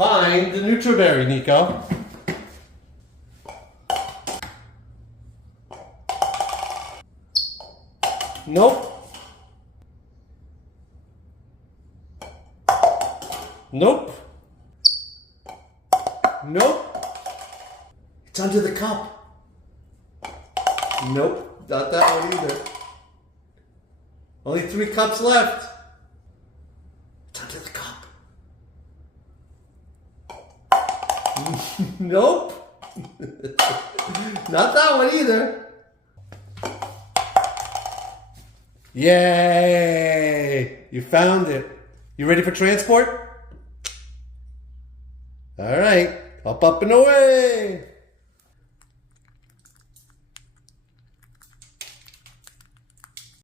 Find the Nutriberry, Niko. Nope. Nope. Nope. It's under the cup. Nope, not that one either. Only 3 cups left. It's under the cup. Nope. Not that one either. Yay! You found it. You ready for transport? All right. Up and away.